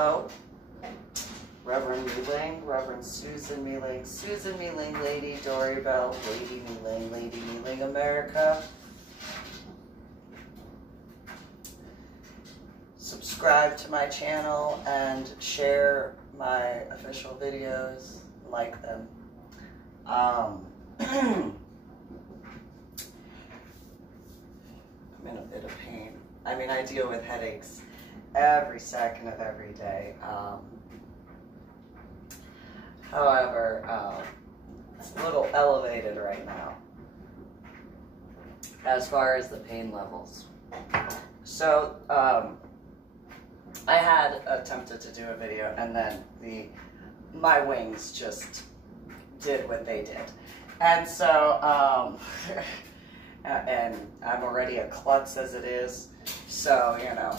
Hello, Reverend Meeling, Reverend Susan Meeling, Lady Dory Bell, Lady Meeling, America. Subscribe to my channel and share my official videos, like them. I'm in a bit of pain. I mean, I deal with headaches every second of every day. However, it's a little elevated right now as far as the pain levels. So, I had attempted to do a video, and then my wings just did what they did. And so, and I'm already a klutz as it is, so, you know,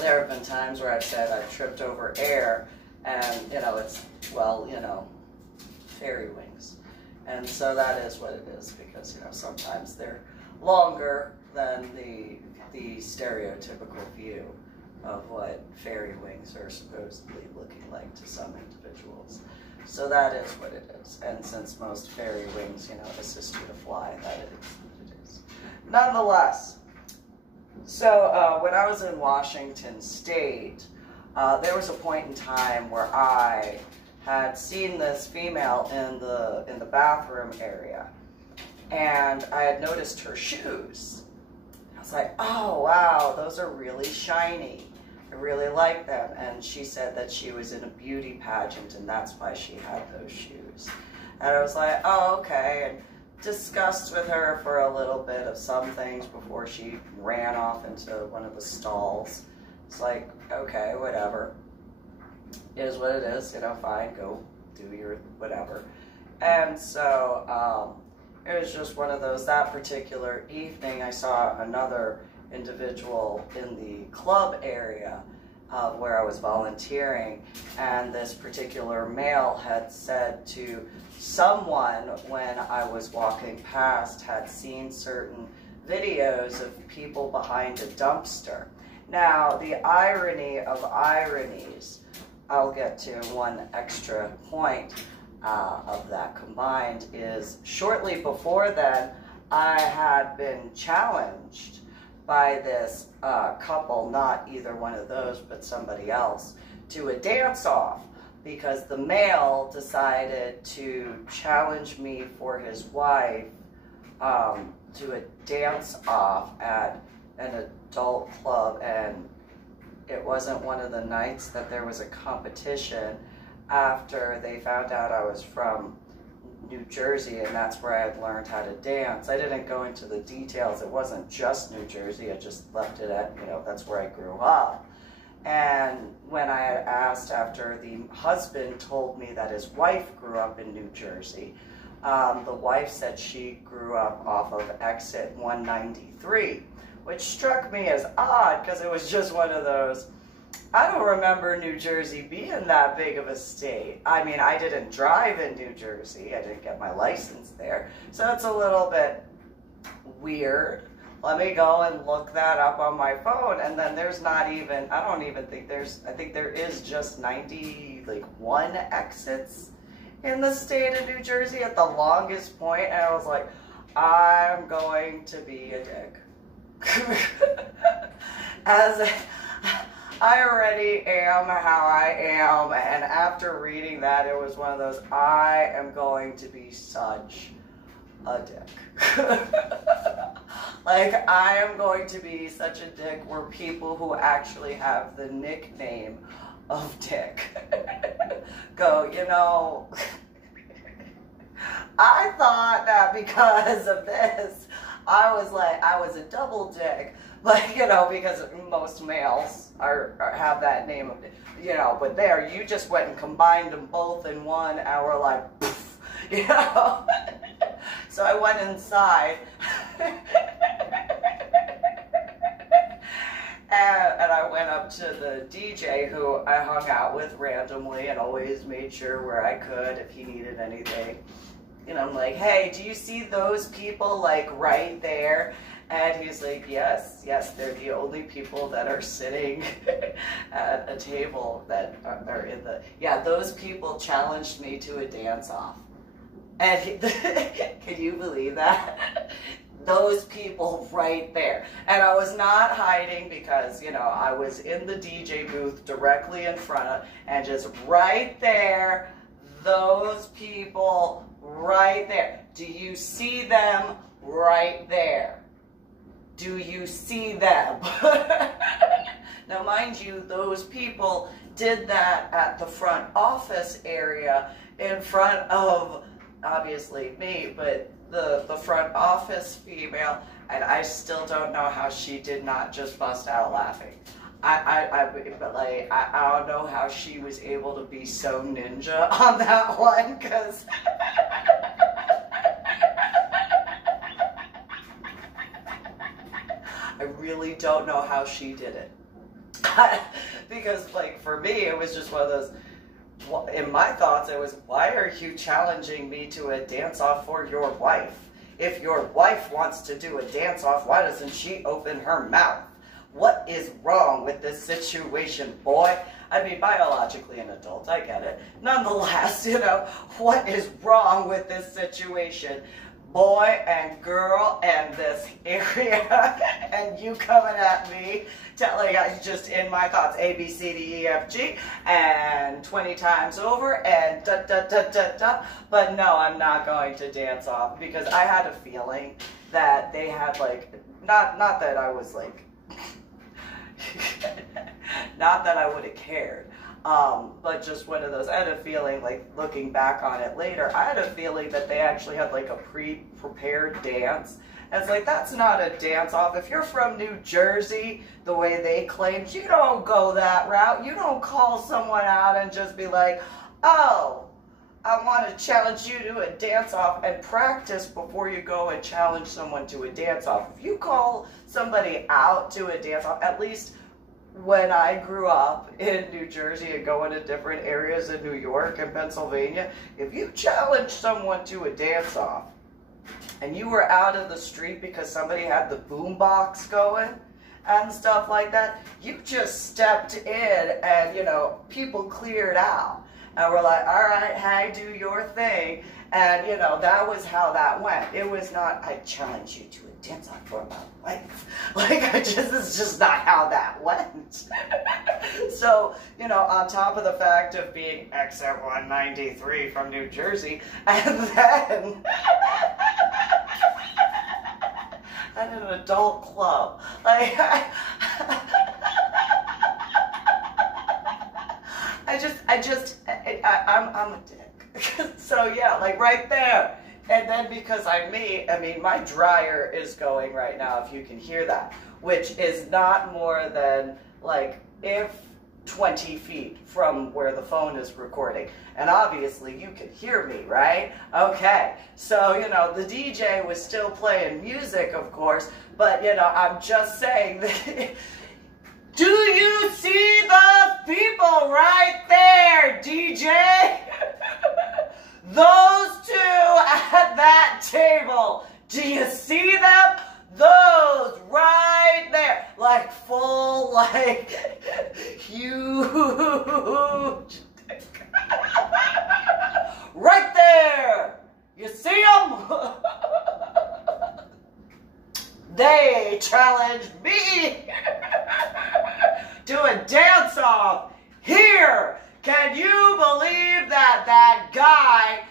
there have been times where I've said I've tripped over air, and, you know, it's, well, you know, fairy wings. And so that is what it is, because, you know, sometimes they're longer than the stereotypical view of what fairy wings are supposedly looking like to some individuals. So that is what it is. And since most fairy wings, you know, assist you to fly, that is what it is. Nonetheless, so when I was in Washington State, there was a point in time where I had seen this female in the bathroom area, and I had noticed her shoes. I was like, oh wow, those are really shiny. I really like them. And she said that she was in a beauty pageant and that's why she had those shoes. And I was like, oh, okay, and discussed with her for a little bit of some things before she ran off into one of the stalls. It's like, okay, whatever. It is what it is, you know, fine, go do your whatever. And so it was just one of those. That particular evening, I saw another individual in the club area where I was volunteering, and this particular male had said to someone when I was walking past, had seen certain videos of people behind a dumpster. Now, the irony of ironies, I'll get to one extra point of that combined, is shortly before then, I had been challenged by this couple, not either one of those, but somebody else, to a dance-off, because the male decided to challenge me for his wife to a dance-off at an adult club, and it wasn't one of the nights that there was a competition after they found out I was from New Jersey, and that's where I had learned how to dance. I didn't go into the details. It wasn't just New Jersey. I just left it at, you know, that's where I grew up. And when I had asked after the husband told me that his wife grew up in New Jersey, the wife said she grew up off of exit 193, which struck me as odd because it was just one of those, I don't remember New Jersey being that big of a state. I mean, I didn't drive in New Jersey. I didn't get my license there. So it's a little bit weird. Let me go and look that up on my phone. And then there's not even, I don't even think there's, I think there is just 91 exits in the state of New Jersey at the longest point. And I was like, I'm going to be a dick. As I already am how I am, and after reading that, it was one of those, I am going to be such a dick. Like, I am going to be such a dick where people who actually have the nickname of Dick go, you know, I thought that because of this, I was like, I was a double dick. Like, you know, because most males have that name of, you know, but there, you just went and combined them both in one, and we're like, poof, you know. So I went inside, and I went up to the DJ who I hung out with randomly and always made sure where I could if he needed anything. You know, I'm like, hey, do you see those people, like, right there? And he's like, yes, they're the only people that are sitting at a table that are in the, yeah, those people challenged me to a dance-off. And can you believe that? Those people right there. And I was not hiding because, you know, I was in the DJ booth directly in front of, and just right there, those people right there. Do you see them right there? Do you see them? Now, mind you, those people did that at the front office area in front of, obviously, me, but the front office female, and I still don't know how she did not just bust out laughing. I don't know how she was able to be so ninja on that one, because I really don't know how she did it. Because, like, for me, it was just one of those, in my thoughts, it was, why are you challenging me to a dance-off for your wife? If your wife wants to do a dance-off, why doesn't she open her mouth? What is wrong with this situation, boy? I mean, biologically an adult, I get it. Nonetheless, you know, what is wrong with this situation? Boy and girl and this area, and you coming at me, telling us just in my thoughts, A, B, C, D, E, F, G, and 20 times over, and da, da, da, da, da. But no, I'm not going to dance off, because I had a feeling that they had, like, not that I was, like, not that I would have cared. But just one of those, I had a feeling, like, looking back on it later, I had a feeling that they actually had, like, a pre-prepared dance. And it's like, that's not a dance-off. If you're from New Jersey, the way they claimed, you don't go that route. You don't call someone out and just be like, oh, I want to challenge you to a dance-off, and practice before you go and challenge someone to a dance-off. If you call somebody out to a dance-off, at least when I grew up in New Jersey and going to different areas in New York and Pennsylvania, if you challenge someone to a dance-off and you were out in the street because somebody had the boombox going and stuff like that, you just stepped in and, you know, people cleared out. And we're like, all right, hey, do your thing. And, you know, that was how that went. It was not, I challenge you to a dance-off for my wife. Like, it's just not how that went. So, you know, on top of the fact of being exit 193 from New Jersey, and then at an adult club, like, I'm a dick. So yeah, like right there. And then because I'm me, I mean, my dryer is going right now, if you can hear that, which is not more than like if 20 feet from where the phone is recording. And obviously you can hear me, right? Okay, so, you know, the DJ was still playing music, of course, but, you know, I'm just saying that. Do you see those people right there, DJ? Those two at that table. Do you see them? Those right there. Like full, like huge. Right there. You see them? They challenged me to a dance-off here. Can you believe that that guy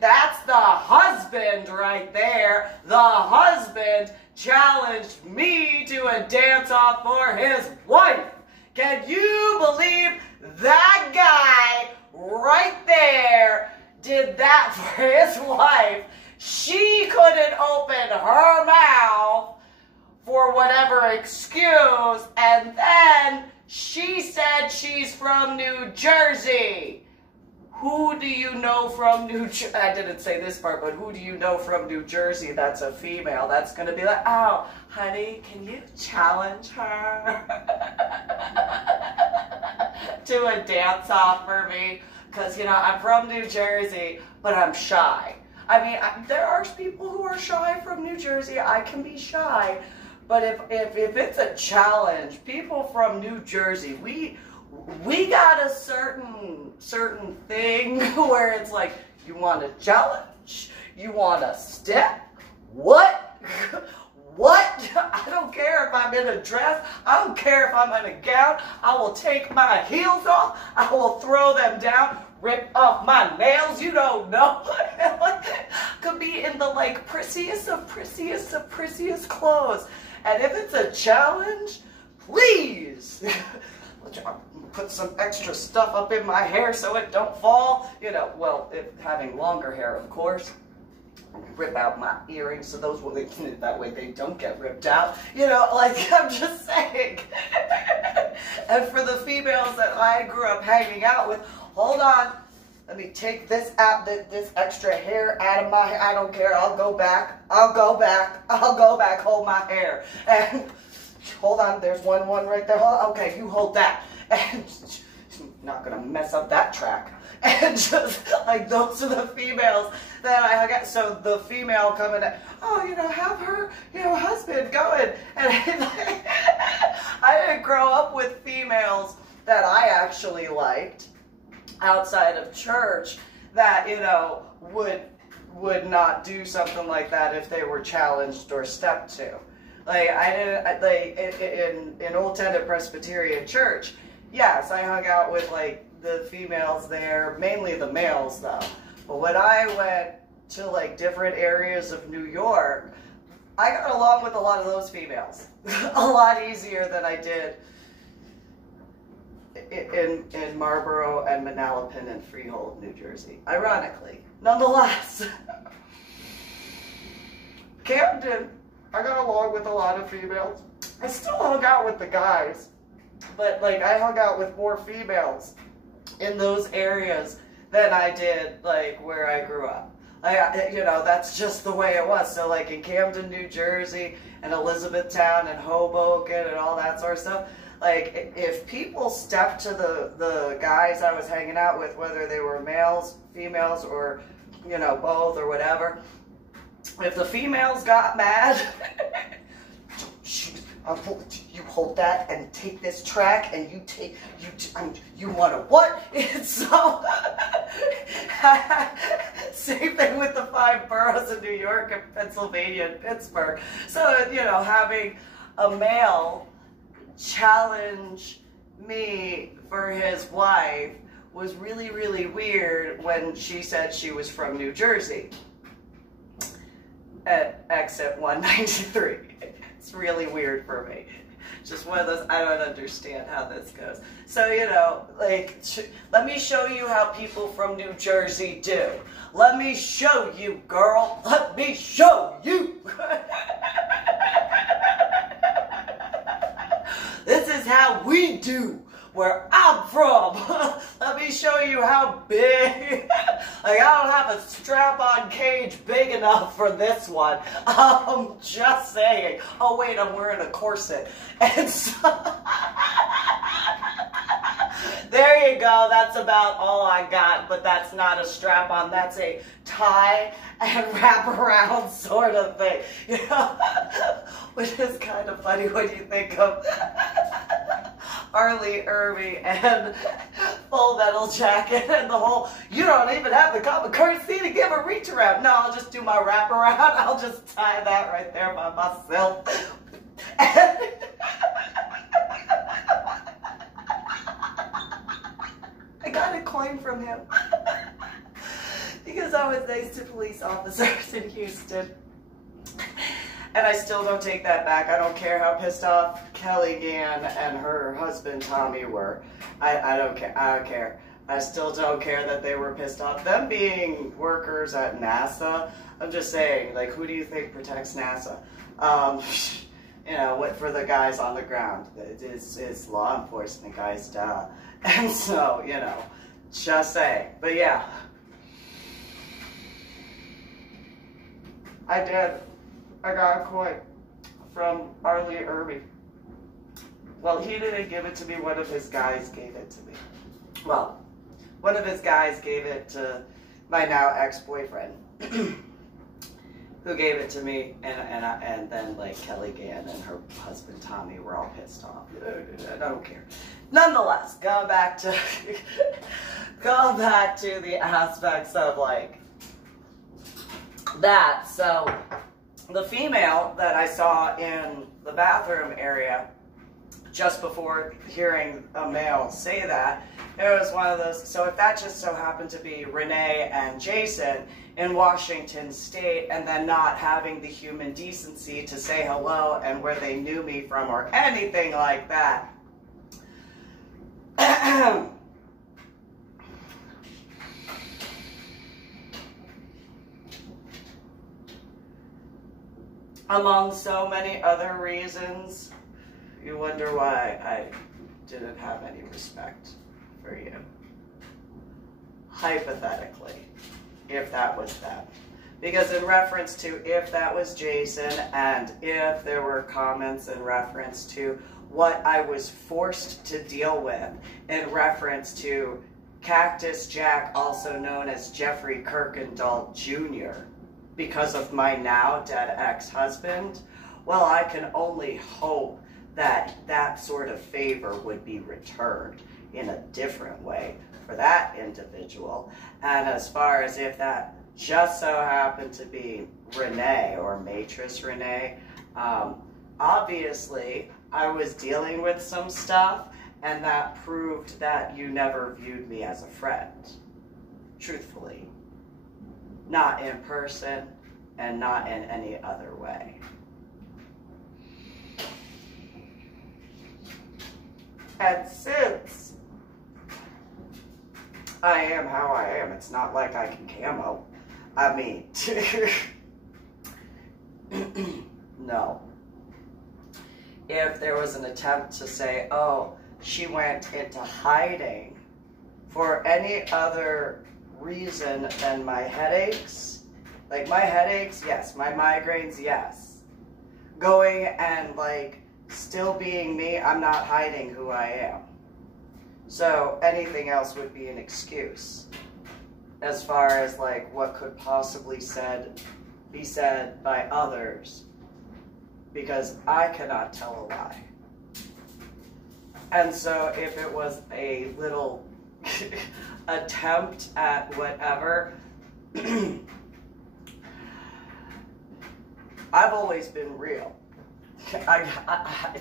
that's the husband right there. The husband challenged me to a dance-off for his wife. Can you believe that guy right there did that for his wife? She couldn't open her mouth for whatever excuse, and then she said she's from New Jersey. Who do you know from New Jersey? I didn't say this part, but who do you know from New Jersey that's a female that's going to be like, oh, honey, can you challenge her to a dance-off for me? Because, you know, I'm from New Jersey, but I'm shy. I mean, there are people who are shy from New Jersey. I can be shy. But if it's a challenge, people from New Jersey, we got a certain thing where it's like, you want a challenge? You want a step? What? What? I don't care if I'm in a dress. I don't care if I'm in a gown. I will take my heels off. I will throw them down, rip off my nails. You don't know. Could be in the like prissiest of prissiest clothes. And if it's a challenge, please put some extra stuff up in my hair so it don't fall. You know, well, if having longer hair, of course. Rip out my earrings so those will, that way they don't get ripped out. You know, like, I'm just saying. And for the females that I grew up hanging out with, hold on. Let me take this out, this extra hair out of my hair. I don't care. I'll go back. I'll go back. I'll go back. Hold my hair. And hold on. There's one right there. Hold on. Okay, you hold that. And not going to mess up that track. And just like those are the females that I got. So the female coming in, oh, you know, have her, you know, husband going. And I didn't grow up with females that I actually liked outside of church that, you know, would not do something like that if they were challenged or stepped to. Like, I didn't, like, in Old Tendent Presbyterian Church, yes, I hung out with, like, the females there, mainly the males, though. But when I went to, like, different areas of New York, I got along with a lot of those females. A lot easier than I did in Marlborough and Manalapan and Freehold, New Jersey. Ironically. Nonetheless, Camden, I got along with a lot of females. I still hung out with the guys, but like I hung out with more females in those areas than I did like where I grew up. You know, that's just the way it was. So like in Camden, New Jersey, and Elizabethtown, and Hoboken, and all that sort of stuff, like if people stepped to the guys I was hanging out with, whether they were males, females, or, you know, both or whatever, if the females got mad, you hold that and take this track and you want to what? It's so same thing with the 5 boroughs of New York and Pennsylvania and Pittsburgh. So, you know, having a male challenge me for his wife was really, really weird when she said she was from New Jersey at exit 193. It's really weird for me. Just one of those, I don't understand how this goes. So, you know, like, let me show you how people from New Jersey do. Let me show you, girl. Let me show you. This is how we do where I'm from. Let me show you how big. Like, I don't have a strap-on cage big enough for this one. I'm just saying. Oh, wait, I'm wearing a corset. And so, there you go. That's about all I got. But that's not a strap-on. That's a tie and wrap around sort of thing. You know? Which is kind of funny when you think of Arlie Irby and Full Metal Jacket and the whole, you don't even have the common courtesy to give a reach around. No, I'll just do my wrap around. I'll just tie that right there by myself. And I got a coin from him because I was nice to police officers in Houston. And I still don't take that back. I don't care how pissed off Kelly Gann and her husband Tommy were. I don't care. I don't care. I still don't care that they were pissed off. Them being workers at NASA, I'm just saying, like, who do you think protects NASA? You know, what for the guys on the ground? It's law enforcement guys, duh. And so, you know, just saying. But yeah, I did. I got a coin from Arlie Irby. Well, he didn't give it to me. One of his guys gave it to me. Well, one of his guys gave it to my now ex-boyfriend, who gave it to me, and then like Kelly Gann and her husband Tommy were all pissed off. I don't care. Nonetheless, going back to the aspects of like that. So the female that I saw in the bathroom area just before hearing a male say that, it was one of those. So if that just so happened to be Renee and Jason in Washington State, and then not having the human decency to say hello and where they knew me from or anything like that. Among so many other reasons, you wonder why I didn't have any respect for you. Hypothetically, if that was them. Because in reference to if that was Jason, and if there were comments in reference to what I was forced to deal with in reference to Cactus Jack, also known as Jeffrey Kirkendall Jr., because of my now dead ex-husband, well, I can only hope that that sort of favor would be returned in a different way for that individual. And as far as if that just so happened to be Renee or Matrix Renee, obviously I was dealing with some stuff, and that proved that you never viewed me as a friend, truthfully. Not in person and not in any other way. And since I am how I am, it's not like I can camo. I mean, no. If there was an attempt to say, oh, she went into hiding for any other reason than my headaches, like my headaches, yes, my migraines, yes. Going and like still being me, I'm not hiding who I am. So anything else would be an excuse as far as like what could possibly be said by others, because I cannot tell a lie. And so if it was a little attempt at whatever, I've always been real.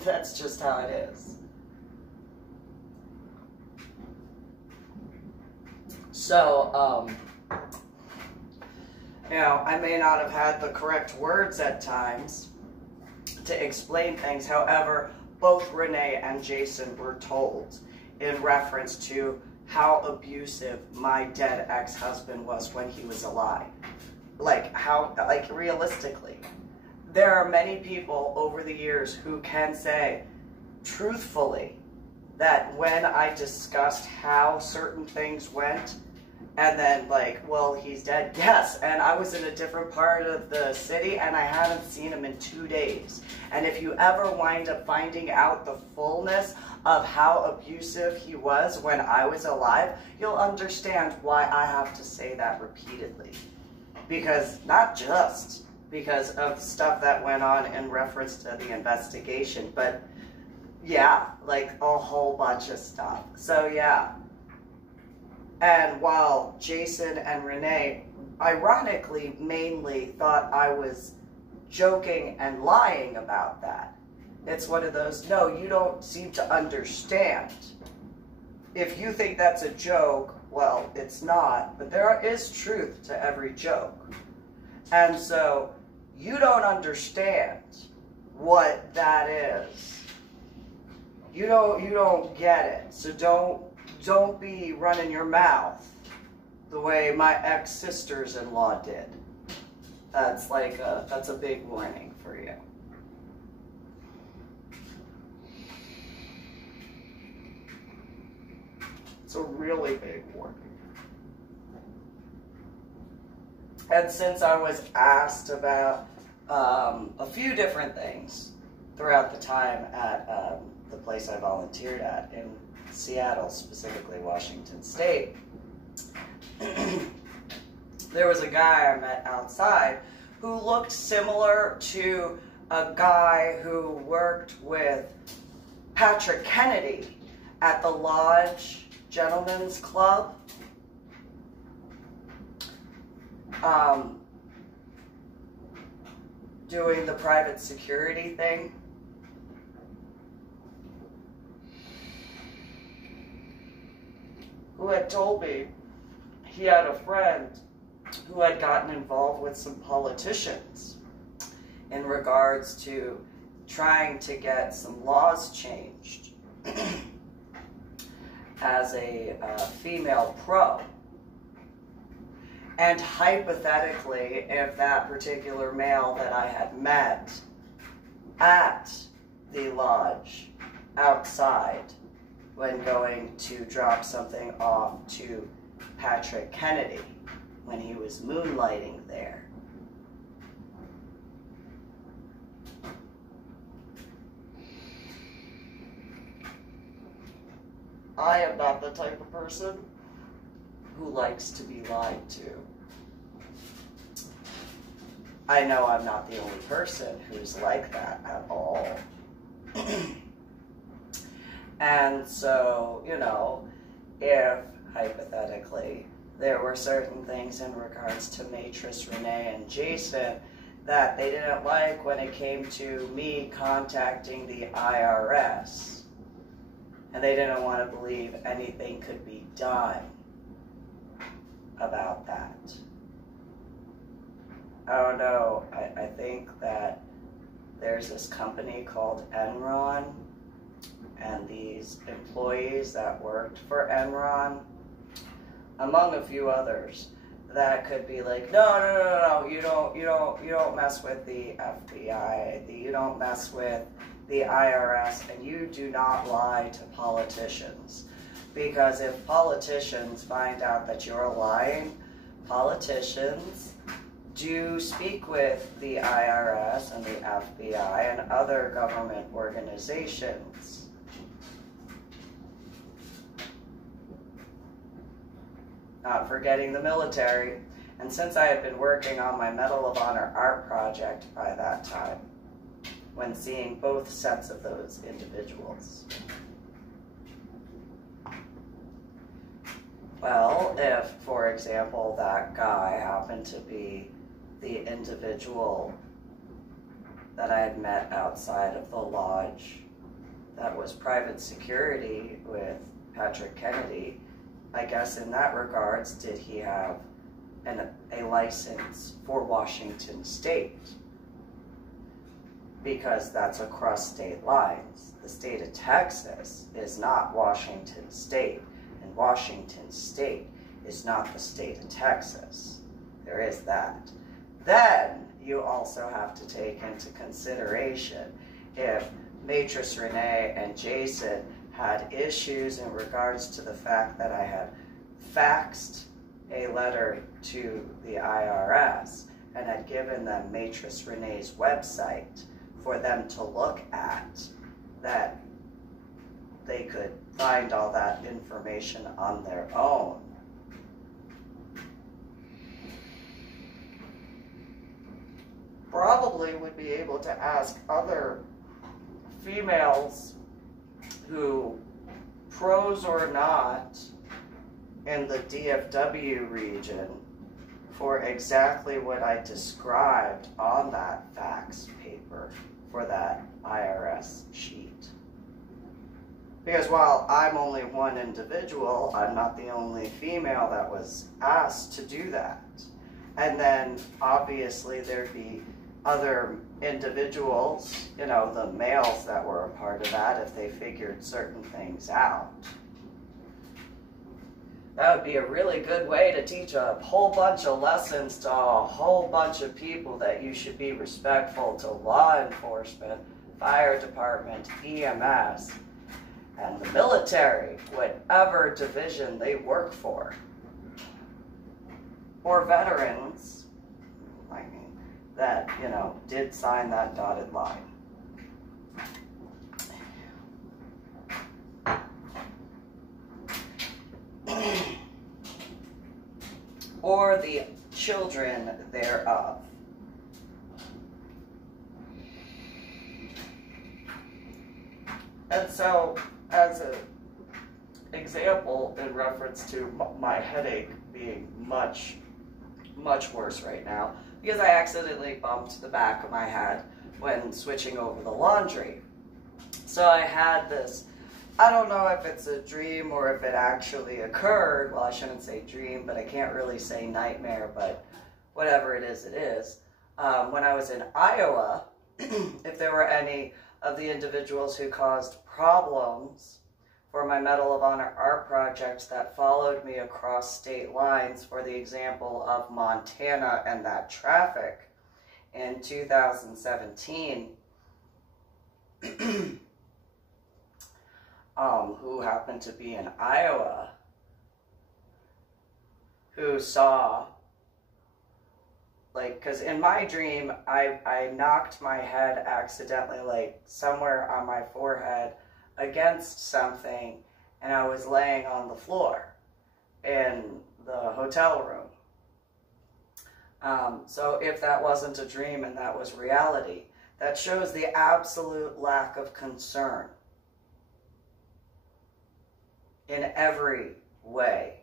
That's just how it is. So, you know, I may not have had the correct words at times to explain things. However, both Renee and Jason were told in reference to how abusive my dead ex-husband was when he was alive. Like, realistically. There are many people over the years who can say, truthfully, that when I discussed how certain things went, and then like, well, he's dead, yes, and I was in a different part of the city, and I haven't seen him in 2 days. And if you ever wind up finding out the fullness of how abusive he was when I was alive, you'll understand why I have to say that repeatedly. Because, not just because of stuff that went on in reference to the investigation, but yeah, like a whole bunch of stuff. So yeah. And while Jason and Renee, ironically, mainly thought I was joking and lying about that, it's one of those, no, you don't seem to understand. If you think that's a joke, well, it's not, but there is truth to every joke. And so, you don't understand what that is. You don't get it. So don't be running your mouth the way my ex-sisters-in-law did. That's a big warning for you. It's a really big warning. And since I was asked about a few different things throughout the time at the place I volunteered at in Seattle, specifically Washington State, there was a guy I met outside who looked similar to a guy who worked with Patrick Kennedy at the Lodge Gentlemen's Club. Doing the private security thing. Who had told me he had a friend who had gotten involved with some politicians in regards to trying to get some laws changed as a female pro. And hypothetically, if that particular male that I had met at the lodge outside when going to drop something off to Patrick Kennedy when he was moonlighting there, I am not the type of person who likes to be lied to. I know I'm not the only person who's like that at all. And so, you know, if hypothetically there were certain things in regards to Matrice, Renee, and Jason that they didn't like when it came to me contacting the IRS, and they didn't want to believe anything could be done about that. I don't know, I think that there's this company called Enron, and these employees that worked for Enron, among a few others, that could be like, no, you don't mess with the FBI, you don't mess with the IRS, and you do not lie to politicians. Because if politicians find out that you're lying, politicians do speak with the IRS and the FBI and other government organizations. Not forgetting the military. And since I had been working on my Medal of Honor art project by that time, when seeing both sets of those individuals. Well, if, for example, that guy happened to be the individual that I had met outside of the lodge that was private security with Patrick Kennedy, I guess in that regards, did he have a license for Washington State? Because that's across state lines. The state of Texas is not Washington State, and Washington State is not the state of Texas. There is that. Then you also have to take into consideration if Matrice, Renee, and Jason had issues in regards to the fact that I had faxed a letter to the IRS and had given them Matrice Renee's website for them to look at, that they could find all that information on their own. Probably would be able to ask other females who, pros or not, in the DFW region for exactly what I described on that fax paper for that IRS sheet. Because while I'm only one individual, I'm not the only female that was asked to do that. And then obviously there'd be other individuals, you know, the males that were a part of that if they figured certain things out. That would be a really good way to teach a whole bunch of lessons to a whole bunch of people that you should be respectful to law enforcement, fire department, EMS, and the military, whatever division they work for. Or veterans, I mean, that, you know, did sign that dotted line. Or the children thereof. And so, as an example in reference to my headache being much, much worse right now, because I accidentally bumped the back of my head when switching over the laundry. So I had this, I don't know if it's a dream or if it actually occurred. Well, I shouldn't say dream, but I can't really say nightmare, but whatever it is, it is. When I was in Iowa, if there were any of the individuals who caused problems for my Medal of Honor art project that followed me across state lines, for the example of Montana and that traffic in 2017, who happened to be in Iowa, who saw, like, because in my dream, I knocked my head accidentally, like, somewhere on my forehead against something, and I was laying on the floor in the hotel room. So if that wasn't a dream and that was reality, that shows the absolute lack of concern in every way.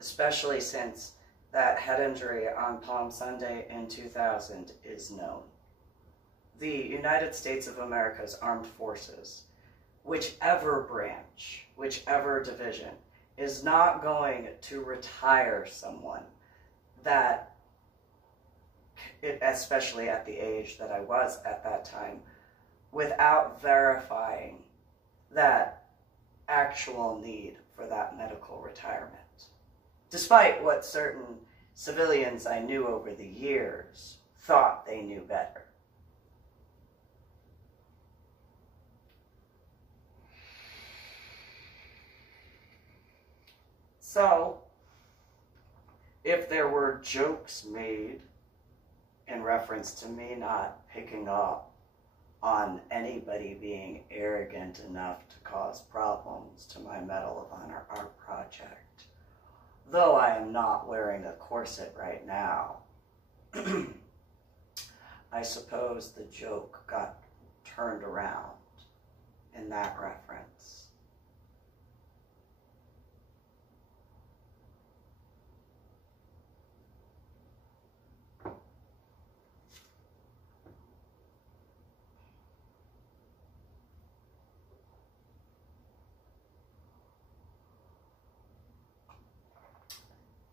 Especially since that head injury on Palm Sunday in 2000 is known. The United States of America's Armed Forces, whichever branch, whichever division, is not going to retire someone that, especially at the age that I was at that time, without verifying that actual need for that medical retirement. Despite what certain civilians I knew over the years thought they knew better. So, if there were jokes made in reference to me not picking up on anybody being arrogant enough to cause problems to my Medal of Honor art project, though I am not wearing a corset right now, I suppose the joke got turned around in that reference.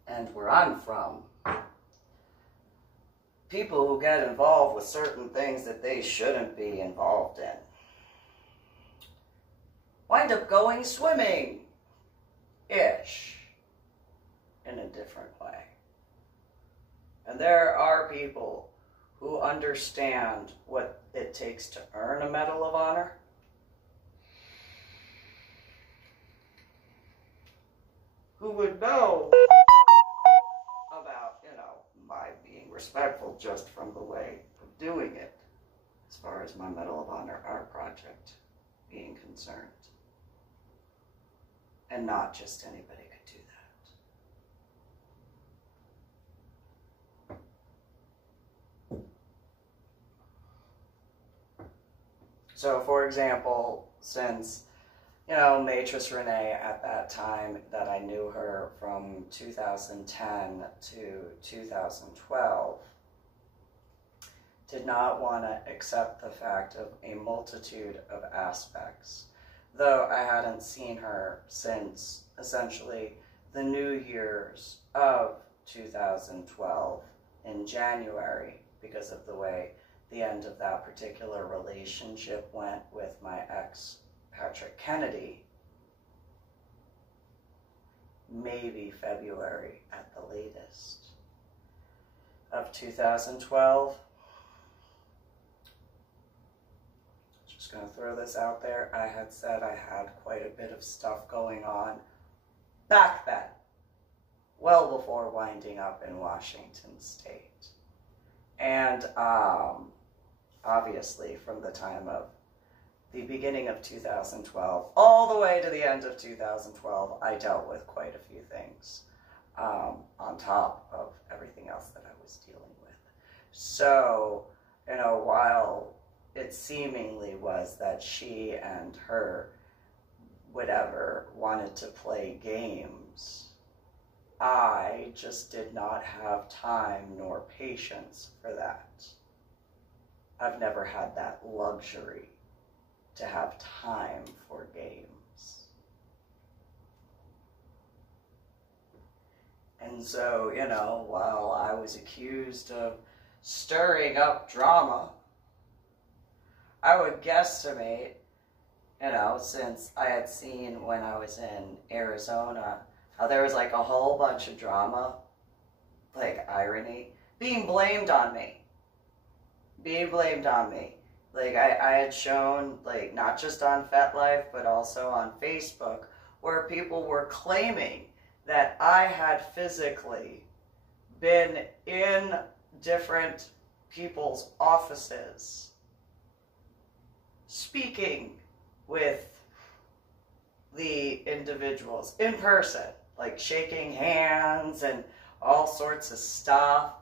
And where I'm from, people who get involved with certain things that they shouldn't be involved in wind up going swimming-ish in a different way. And there are people who understand what it takes to earn a Medal of Honor, who would know about, my being respectful just from the way of doing it, as far as my Medal of Honor art project being concerned. And not just anybody could do that. So, for example, since Matrice Renee at that time, that I knew her from 2010 to 2012, did not want to accept the fact of a multitude of aspects, though I hadn't seen her since essentially the New Year's of 2012 in January, because of the way the end of that particular relationship went with my ex, Patrick Kennedy. Maybe February at the latest of 2012. Just going to throw this out there. I had said I had quite a bit of stuff going on back then, well before winding up in Washington State. And obviously from the time of the beginning of 2012, all the way to the end of 2012, I dealt with quite a few things on top of everything else that I was dealing with. So, you know, while it seemingly was that she and her whatever wanted to play games, I just did not have time nor patience for that. I've never had that luxury to have time for games. And so, you know, while I was accused of stirring up drama, I would guesstimate, you know, since I had seen when I was in Arizona, how there was like a whole bunch of drama, like irony, being blamed on me. Like I had shown, like, not just on FetLife, but also on Facebook, where people were claiming that I had physically been in different people's offices speaking with the individuals in person, like shaking hands and all sorts of stuff.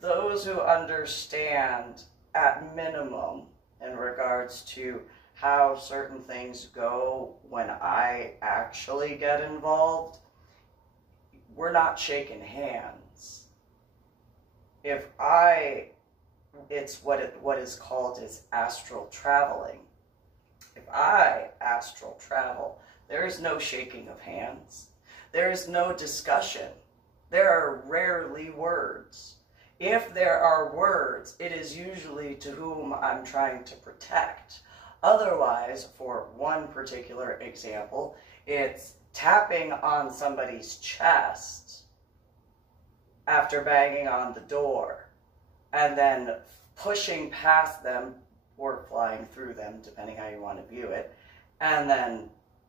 Those who understand at minimum in regards to how certain things go when I actually get involved, we're not shaking hands. It's what is called is astral traveling. If I astral travel, there is no shaking of hands. There is no discussion. There are rarely words. If there are words, it is usually to whom I'm trying to protect. Otherwise, for one particular example, it's tapping on somebody's chest after banging on the door, and then pushing past them or flying through them, depending how you want to view it, and then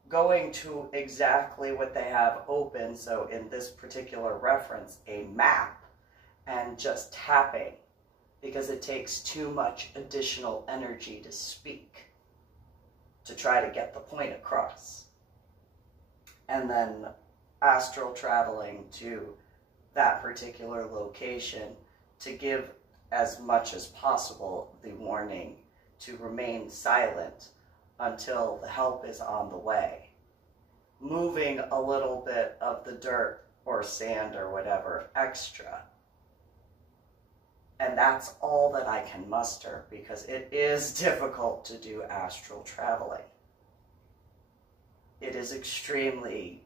going to exactly what they have open, so in this particular reference, a map, and just tapping, because it takes too much additional energy to speak, to try to get the point across. And then astral traveling to that particular location to give as much as possible the warning to remain silent until the help is on the way. Moving a little bit of the dirt or sand or whatever extra. And that's all that I can muster, because it is difficult to do astral traveling. It is extremely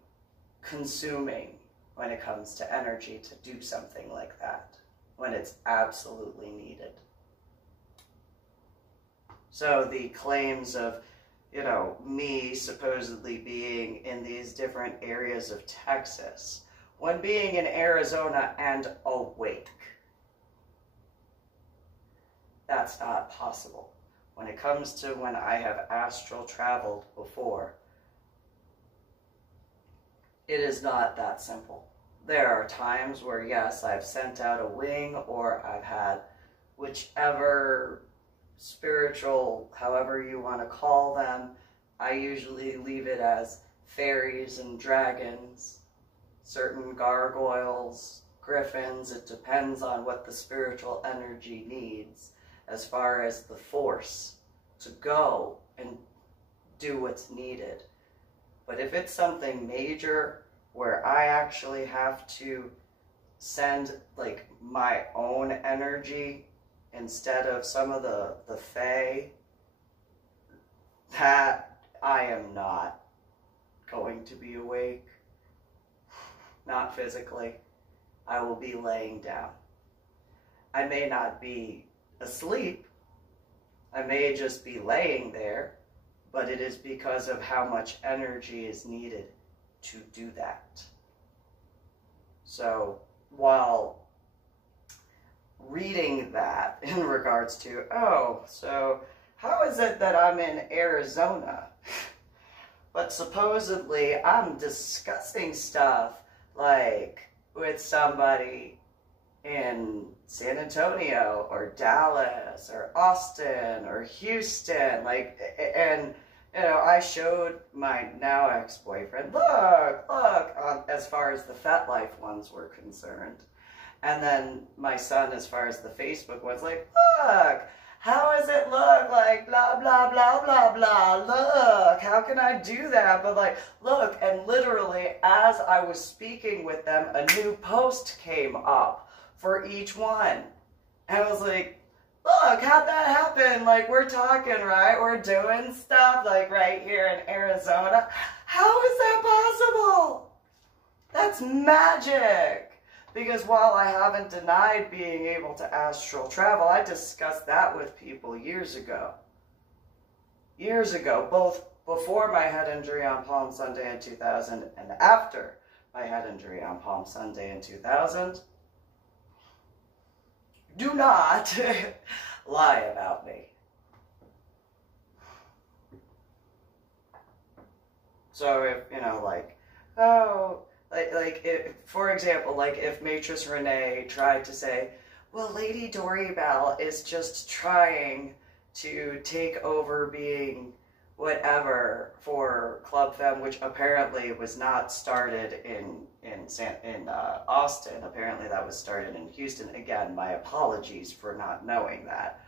consuming when it comes to energy to do something like that, when it's absolutely needed. So the claims of, you know, me supposedly being in these different areas of Texas, when being in Arizona and awake, that's not possible. When it comes to when I have astral traveled before, it is not that simple. There are times where, yes, I've sent out a wing, or I've had whichever spiritual, however you want to call them, I usually leave it as fairies and dragons, certain gargoyles, griffins. It depends on what the spiritual energy needs as far as the force to go and do what's needed. But if it's something major where I actually have to send like my own energy instead of some of the fae, that I am not going to be awake. Not physically. I will be laying down. I may not be asleep. I may just be laying there, but it is because of how much energy is needed to do that. So while reading that in regards to, oh, so how is it that I'm in Arizona, but supposedly I'm discussing stuff like with somebody in San Antonio or Dallas or Austin or Houston, like, and you know, I showed my now ex-boyfriend, look, as far as the FetLife ones were concerned. And then my son, as far as the Facebook ones, like, look, how does it look? Like, blah, blah, blah, blah, blah, look, how can I do that? But like, look, and literally, as I was speaking with them, a new post came up for each one. And I was like, look, how'd that happen? Like, we're talking, right? We're doing stuff, like, right here in Arizona. How is that possible? That's magic. Because while I haven't denied being able to astral travel, I discussed that with people years ago. Years ago, both before my head injury on Palm Sunday in 2000 and after my head injury on Palm Sunday in 2000. Do not lie about me. So if, you know, like, oh, like if, for example, like if Matrice Renee tried to say, well, Lady Dory Bell is just trying to take over being whatever for Club Femme, which apparently was not started in Austin. Apparently that was started in Houston. Again, my apologies for not knowing that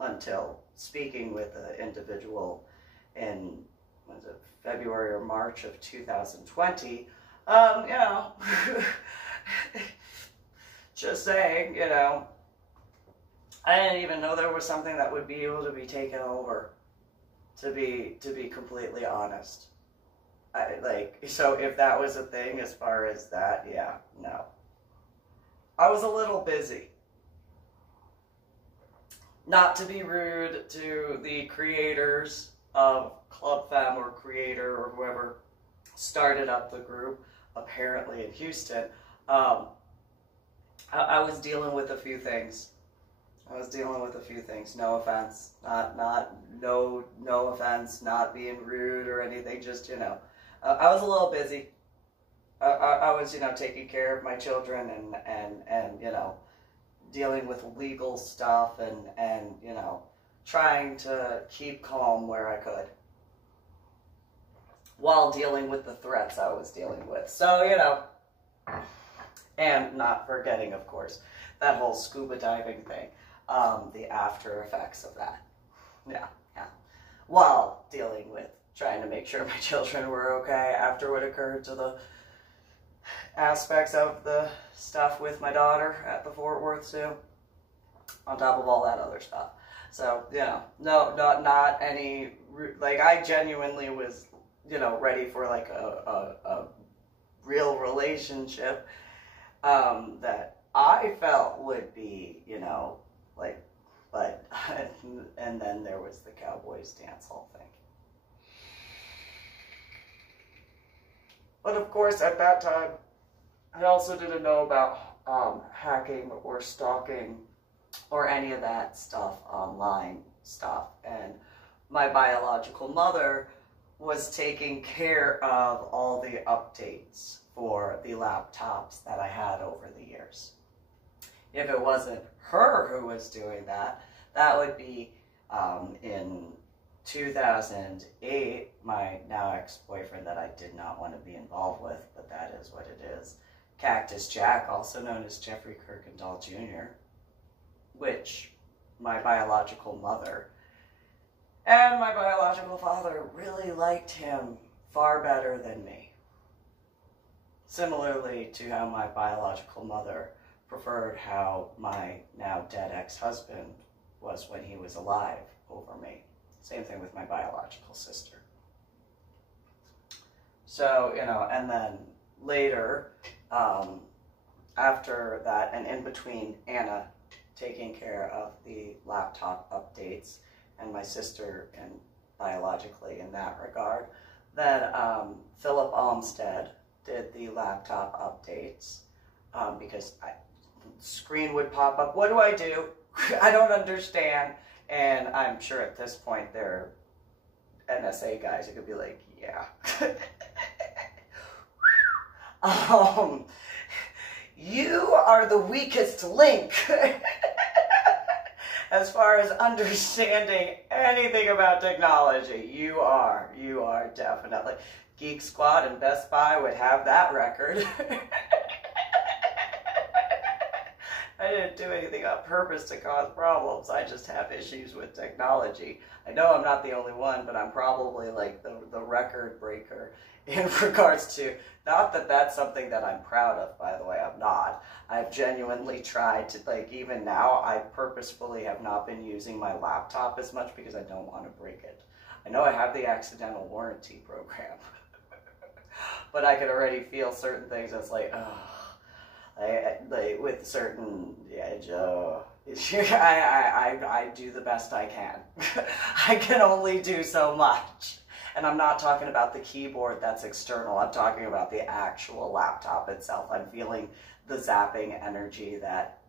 until speaking with an individual in, was it February or March of 2020. You know, just saying, you know, I didn't even know there was something that would be able to be taken over, to be completely honest. So if that was a thing as far as that, yeah, no. I was a little busy. Not to be rude to the creators of Club Femme or creator or whoever started up the group, apparently in Houston, I was dealing with a few things. No offense, no offense, not being rude or anything. Just, you know, I was a little busy. I was, you know, taking care of my children and you know, dealing with legal stuff and you know, trying to keep calm where I could, while dealing with the threats I was dealing with. So, you know, and not forgetting, of course, that whole scuba diving thing, the after effects of that. Yeah. While dealing with trying to make sure my children were okay after what occurred to the aspects of the stuff with my daughter at the Fort Worth Zoo, on top of all that other stuff. So, you know, not any, like, I genuinely was, you know, ready for like a real relationship that I felt would be, you know, like, but, and then there was the Cowboys dance hall thing. But of course, at that time, I also didn't know about hacking or stalking or any of that stuff, online stuff. And my biological mother was taking care of all the updates for the laptops that I had over the years. If it wasn't her who was doing that, that would be in 2008, my now ex-boyfriend that I did not want to be involved with, but that is what it is, Cactus Jack, also known as Jeffrey Kirkendall Jr., which my biological mother and my biological father really liked him far better than me. Similarly to how my biological mother preferred how my now dead ex-husband was when he was alive over me. Same thing with my biological sister. So, you know, and then later, after that, and in between Anna taking care of the laptop updates and my sister and biologically in that regard, then Philip Olmsted did the laptop updates because screen would pop up. What do I do? I don't understand. And I'm sure at this point they're NSA guys who could be like, yeah. You are the weakest link as far as understanding anything about technology. You are definitely. Geek Squad and Best Buy would have that record. I didn't do anything on purpose to cause problems. I just have issues with technology. I know I'm not the only one, but I'm probably like the record breaker in regards to, not that that's something that I'm proud of, by the way, I'm not. I've genuinely tried to, like, even now, I purposefully have not been using my laptop as much because I don't want to break it. I know I have the accidental warranty program, but I can already feel certain things that's like, oh, like with certain, I do the best I can. I can only do so much. And I'm not talking about the keyboard that's external. I'm talking about the actual laptop itself. I'm feeling the zapping energy that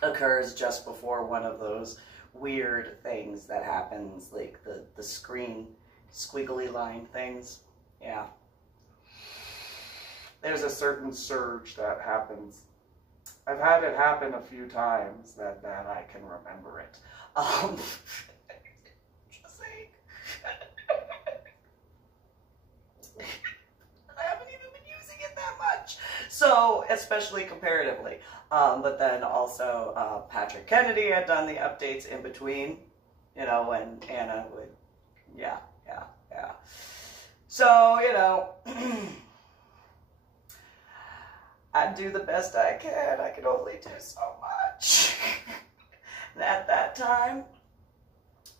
occurs just before one of those weird things that happens, like the screen squiggly line things. Yeah. There's a certain surge that happens. I've had it happen a few times that I can remember it. Just saying. I haven't even been using it that much. So, especially comparatively. But then also, Patrick Kennedy had done the updates in between, you know, when Anna would, yeah. So, you know, I do the best I can. I can only do so much. And at that time,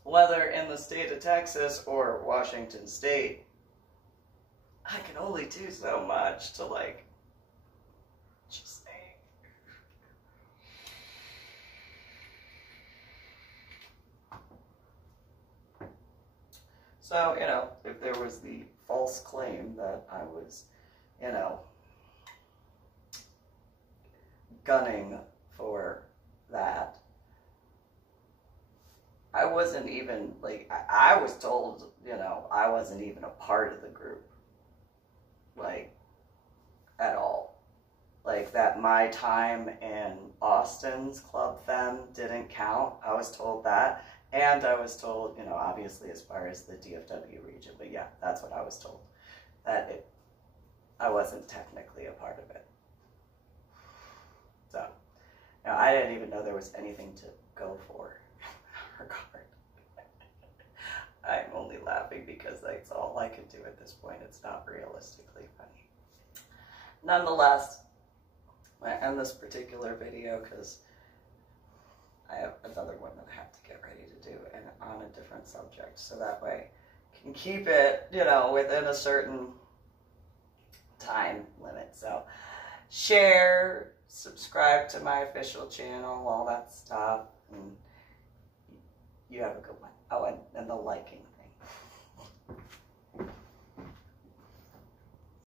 whether in the state of Texas or Washington State, I can only do so much to, like, just say. So, you know, if there was the false claim that I was, you know, gunning for that, I wasn't even, like, I was told, you know, I wasn't even a part of the group, like, at all. Like, that my time in Austin's Club Femme didn't count. I was told that. And I was told, you know, obviously as far as the DFW region, but yeah, that's what I was told. That I wasn't technically a part of it. So, you know, I didn't even know there was anything to go for in that regard. I'm only laughing because that's all I can do at this point. It's not realistically funny. Nonetheless, I end this particular video because I have another one that I have to get ready to do and on a different subject. So that way I can keep it, you know, within a certain time limit. So share, subscribe to my official channel, all that stuff. And you have a good one. Oh, and the liking.